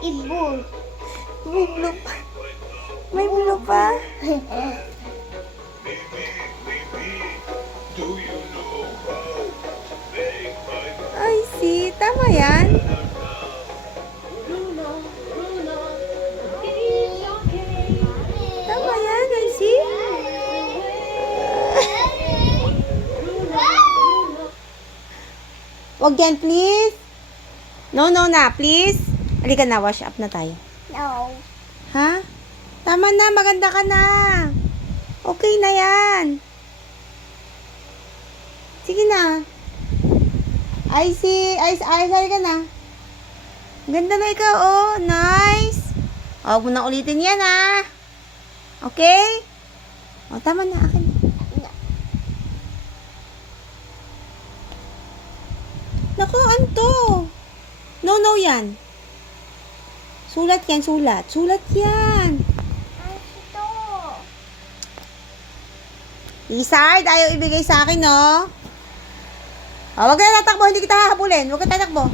Ibon. May blue pa. May blue pa. I see. Tama yan. Tama yan. I see. Wag yan, please. No na, please. Halika na, wash up na tayo. No. Ha? Tama na, maganda ka na. Okay na yan. Sige na. I see. Halika na. Ganda na ikaw, oh. Nice. Huwag mo na ulitin yan, ha. Okay? O, tama na. Akin. Naku, anto. No yan. Sulat yan, sulat. Sulat yan. Ito. Lizard, ayaw ibigay sa akin, no? O, wag ka na tatakbo. Hindi kita hahabulin. Huwag ka tatakbo.